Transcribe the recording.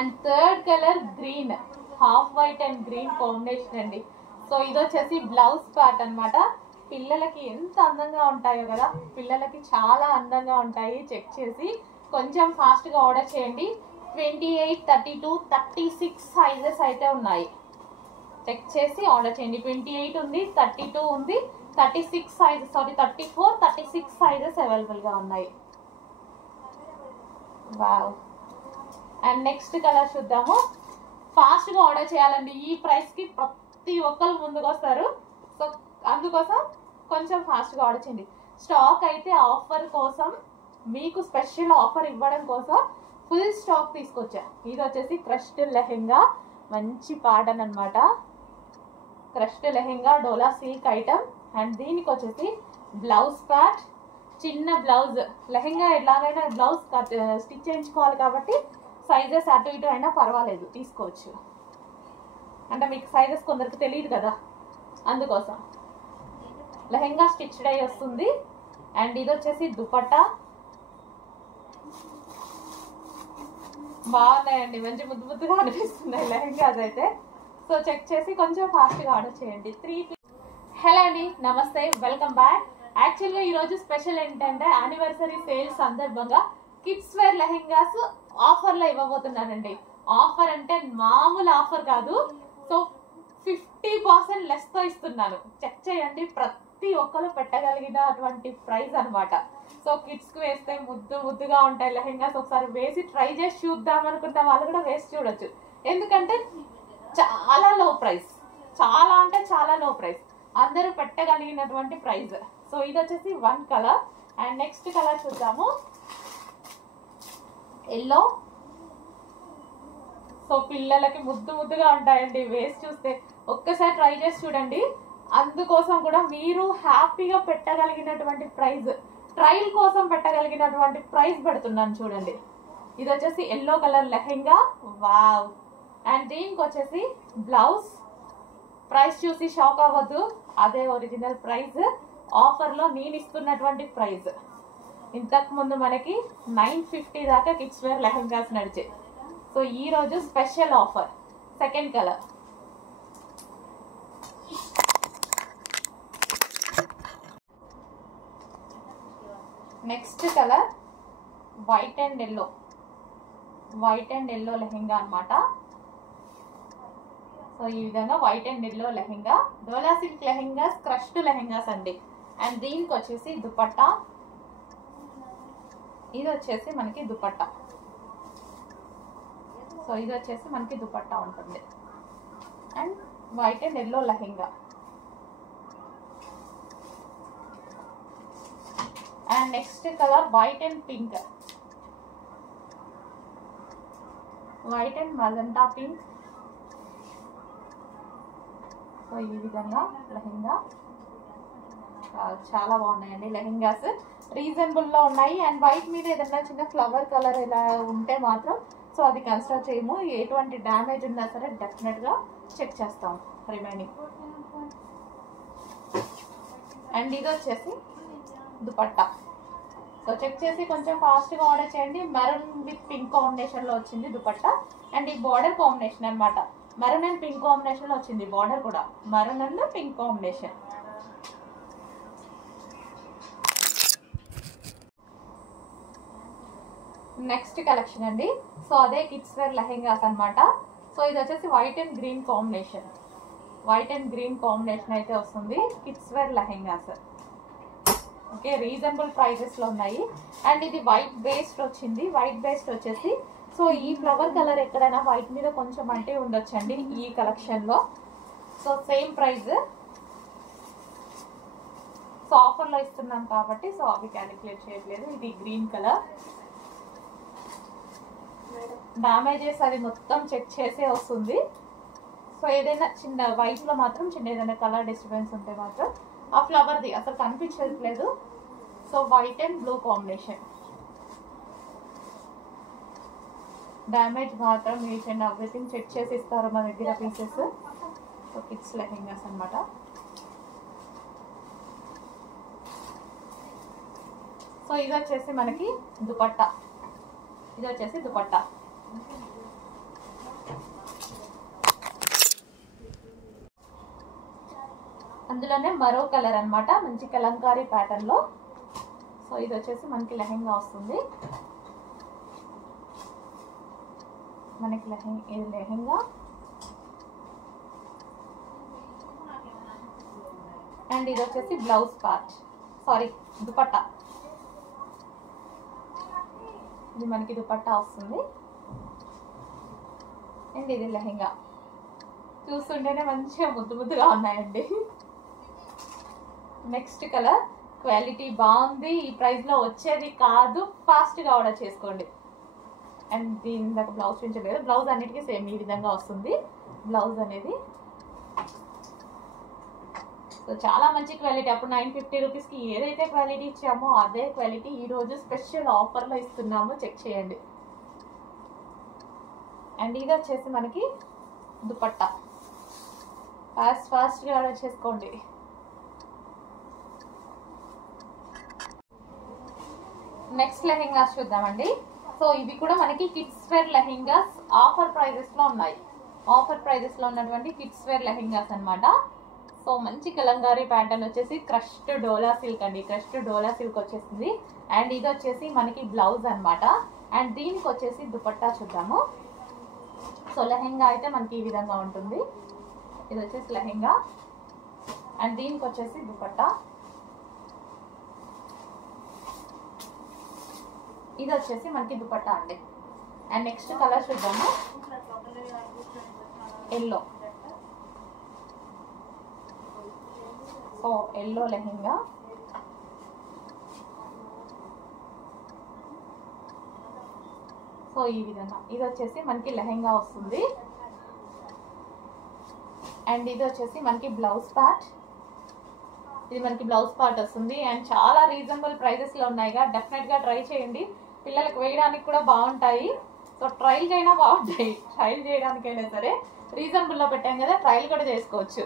And third colour green, half white and green combination అండి. So ఇది వచ్చేసి blouse part అన్నమాట. పిల్లలకి ఎంత అందంగా ఉంటాయో కదా, పిల్లలకి చాలా అందంగా ఉంటాయి. చెక్ చేసి కొంచెం ఫాస్ట్గా ఆర్డర్ చేయండి. 28, 32, 36 సైజెస్ అయితే ఉన్నాయి. చెక్ చేసి ఆర్డర్ చేయండి. 28 ఉంది, 32 ఉంది, 36 సైజ్, సారీ 34, 36 సైజెస్ అవైలబుల్గా ఉన్నాయి. వావ్. అండ్ నెక్స్ట్ కలర్ చూద్దాము. ఫాస్ట్గా ఆర్డర్ చేయాలండి. ఈ ప్రైస్కి ప్రతి ఒక్కరు ముందుకు వస్తారు. సో అందుకోసం కొంచెం ఫాస్ట్గా ఆర్డర్ చేయండి. స్టాక్ అయితే ఆఫర్ కోసం, మీకు స్పెషల్ ఆఫర్ ఇవ్వడం కోసం ఫుల్ స్టాక్ తీసుకొచ్చా. ఇది వచ్చేసి క్రష్డ్ లెహెంగా, మంచి ప్యాటర్న్ అనమాట. Crushed lehenga dola silk item. And దీనికి వచ్చేసి బ్లౌజ్ ప్యాట్, చిన్న బ్లౌజ్. లెహెంగా ఎలాగైనా బ్లౌజ్ స్టిచ్ చేయించుకోవాలి కాబట్టి సైజెస్ అటు ఇటు అయినా పర్వాలేదు, తీసుకోవచ్చు. అంటే మీకు సైజెస్ కొందరికి తెలియదు కదా, అందుకోసం. లెహెంగా స్టిచ్డ్ అయి వస్తుంది. అండ్ ఇది వచ్చేసి దుపట్టా. బాగున్నాయండి, మంచి ముద్దు ముద్దుగా అనిపిస్తున్నాయి లెహెంగాస్ అయితే. సో చెక్ చేసి కొంచెం ఫాస్ట్గా ఆర్డర్ చేయండి. 3. హలో అండి, నమస్తే, వెల్కమ్ బ్యాక్. యాక్చువల్గా ఈరోజు స్పెషల్ ఏంటంటే యానివర్సరీ సేల్ సందర్భంగా కిడ్స్ వేర్ లెహెంగాస్ ఆఫర్లో ఇవ్వబోతున్నానండి. ఆఫర్ అంటే మామూలు ఆఫర్ కాదు. సో 50% లెస్తో ఇస్తున్నాను. చెక్ చేయండి, ప్రతి ఒక్కరు పెట్టగలిగిన అటువంటి ప్రైస్ అనమాట. సో కిడ్స్కి వేస్తే ముద్దు ముద్దుగా ఉంటాయి లెహెంగాస్. ఒకసారి వేసి ట్రై చేసి చూద్దాం అనుకుంటే వాళ్ళు కూడా వేసి చూడొచ్చు. ఎందుకంటే చాలా లో ప్రైస్, చాలా అంటే చాలా లో ప్రైస్, అందరూ పెట్టగలిగినటువంటి ప్రైస్. సో ఇది వచ్చేసి 1 కలర్. అండ్ నెక్స్ట్ కలర్ చూద్దాము, ఎల్లో. సో పిల్లలకి ముద్దు ముద్దుగా ఉంటాయండి, వేసి చూస్తే ఒక్కసారి ట్రై చేసి చూడండి. అందుకోసం కూడా మీరు హ్యాపీగా పెట్టగలిగినటువంటి ప్రైస్, ట్రయల్ కోసం పెట్టగలిగినటువంటి ప్రైస్ పెడుతున్నాను చూడండి. ఇది వచ్చేసి yellow colour lehenga. Wow. And దీనికి వచ్చేసి బ్లౌజ్. ప్రైస్ చూసి షాక్ అవ్వద్దు, అదే ఒరిజినల్ ప్రైస్. ఆఫర్లో నేను ఇస్తున్నటువంటి ప్రైస్. ఇంతకు ముందు మనకి 950 దాకా కిడ్స్ వేర్ లెహెంగాస్ నడిచాయి. సో ఈ రోజు special offer. Second colour. Next colour white and yellow. White and yellow lehenga అనమాట. సో ఈ విధంగా white and yellow lehenga, dola silk lehengas, crushed lehengas అండి. అండ్ దీనికి వచ్చేసి దుపట్టా. ఇది వచ్చేసి మనకి దుపట్టా. సో ఇది వచ్చేసి మనకి దుపట్టా ఉంటుంది. And white and yellow lehenga. And next colour white and pink. White and magenta pink. So ఈ విధంగా లెహెంగా. చాలా బాగున్నాయండి లెహెంగాస్, రీజనబుల్లో ఉన్నాయి. అండ్ వైట్ మీద ఏదైనా చిన్న ఫ్లవర్ కలర్ ఇలా ఉంటే మాత్రం సో అది కన్సిడర్ చేయము. ఎటువంటి డ్యామేజ్ ఉన్నా సరే డెఫినెట్గా చెక్ చేస్తాం రిమైనింగ్. అండ్ ఇది వచ్చేసి దుపట్టా. సో చెక్ చేసి కొంచెం ఫాస్ట్గా ఆర్డర్ చేయండి. మెరూన్ విత్ పింక్ కాంబినేషన్లో వచ్చింది దుపట్టా. అండ్ ఈ బార్డర్ కాంబినేషన్ అనమాట, మెరూన్ అండ్ పింక్ కాంబినేషన్లో వచ్చింది. బార్డర్ కూడా maroon and pink combination. Next collection అండి. సో అదే కిడ్స్ వేర్ లెహెంగాస్ అనమాట. సో ఇది వచ్చేసి white and green combination. White and green combination అయితే వస్తుంది kids wear lehengas. Okay, reasonable ప్రైజెస్లో ఉన్నాయి. అండ్ ఇది వైట్ బేస్డ్ వచ్చింది. వైట్ బేస్డ్ వచ్చేసి సో ఈ ఫ్లవర్ కలర్ ఎక్కడైనా వైట్ మీద కొంచెం అంటే ఉండొచ్చండి ఈ కలెక్షన్లో. So same price. సో ఆఫర్లో ఇస్తున్నాం కాబట్టి సో అవి క్యాలిక్యులేట్ చేయట్లేదు. ఇది గ్రీన్ కలర్. డ్యామేజెస్ అది మొత్తం చెక్ చేసే వస్తుంది. సో ఏదైనా చిన్న వైట్లో మాత్రం చిన్న ఏదైనా కలర్ డిస్టర్బెన్స్ ఉంటే మాత్రం ఆ ఫ్లవర్ది అసలు కనిపించట్లేదు. So white and blue combination. Damage మాత్రం ఈచ్ అండ్ ఎవ్రీథింగ్ చెక్ చేసి ఇస్తారు మన దగ్గర పీసెస్. సో కిడ్స్ లెహెంగాస్ అనమాట. సో ఇది వచ్చేసి మనకి దుపట్టా. ఇది వచ్చేసి దుపట్టా. అందులోనే మరో కలర్ అన్నమాట, మంచి కలంకారీ ప్యాటర్న్ లో. సో ఇది వచ్చేసి మనకి లెహెంగా వస్తుంది. మనకి ఇది లెహెంగా అండ్ ఇది వచ్చేసి బ్లౌజ్ పార్ట్, సారీ దుపట్టా. ఇది మనకి దుపట్టా వస్తుంది అండ్ ఇది లెహెంగా. చూస్తుంటేనే మంచిగా ముద్దు ముద్దుగా ఉన్నాయండి. నెక్స్ట్ కలర్, క్వాలిటీ బాగుంది, ఈ ప్రైస్ లో వచ్చేది కాదు, ఫాస్ట్ గా ఆర్డర్ చేసుకోండి. అండ్ దీని దాకా బ్లౌజ్ చూపించలేదు, బ్లౌజ్ అన్నిటికీ సేమ్ ఈ విధంగా వస్తుంది బ్లౌజ్ అనేది. సో చాలా మంచి క్వాలిటీ. అప్పుడు 950 రూపీస్కి ఏదైతే క్వాలిటీ ఇచ్చామో అదే క్వాలిటీ ఈరోజు స్పెషల్ ఆఫర్లో ఇస్తున్నాము, చెక్ చేయండి. అండ్ ఇది వచ్చేసి మనకి దుపట్టా. ఫాస్ట్గా ఆర్డర్ చేసుకోండి. నెక్స్ట్ లెహెంగాస్ చూద్దామండి. సో ఇవి కూడా మనకి కిడ్స్ వేర్ లెహెంగాస్ ఆఫర్ ప్రైజెస్లో ఉన్నాయి. ఆఫర్ ప్రైజెస్లో ఉన్నటువంటి కిడ్స్ వేర్ లెహెంగాస్ అనమాట. సో మంచి కలంకారీ ప్యాటర్న్ వచ్చేసి క్రష్డ్ డోలా సిల్క్ అండి, క్రష్డ్ డోలా సిల్క్ వచ్చేసింది. అండ్ ఇది వచ్చేసి మనకి బ్లౌజ్ అనమాట. అండ్ దీనికి వచ్చేసి దుపట్టా చూద్దాము. సో లెహెంగా అయితే మనకి ఈ విధంగా ఉంటుంది. ఇది వచ్చేసి లెహెంగా అండ్ దీనికి వచ్చేసి దుపట్టా. ఇది వచ్చేసి మనకి దుపట్టా అండి. అండ్ నెక్స్ట్ కలర్ చూద్దాము, yellow. So yellow lehenga. So ఈ విధంగా ఇది వచ్చేసి మనకి లెహెంగా వస్తుంది. అండ్ ఇది వచ్చేసి మనకి బ్లౌజ్ పార్ట్. ఇది మనకి బ్లౌజ్ పార్ట్ వస్తుంది. అండ్ చాలా రీజనబుల్ ప్రైజెస్లో ఉన్నాయిగా, డెఫినెట్గా ట్రై చేయండి. పిల్లలకు వేయడానికి కూడా బాగుంటాయి. సో ట్రైల్ అయినా బాగుంటాయి, ట్రైల్ చేయడానికైనా సరే రీజనబుల్లో పెట్టాం కదా, ట్రైల్ కూడా చేసుకోవచ్చు.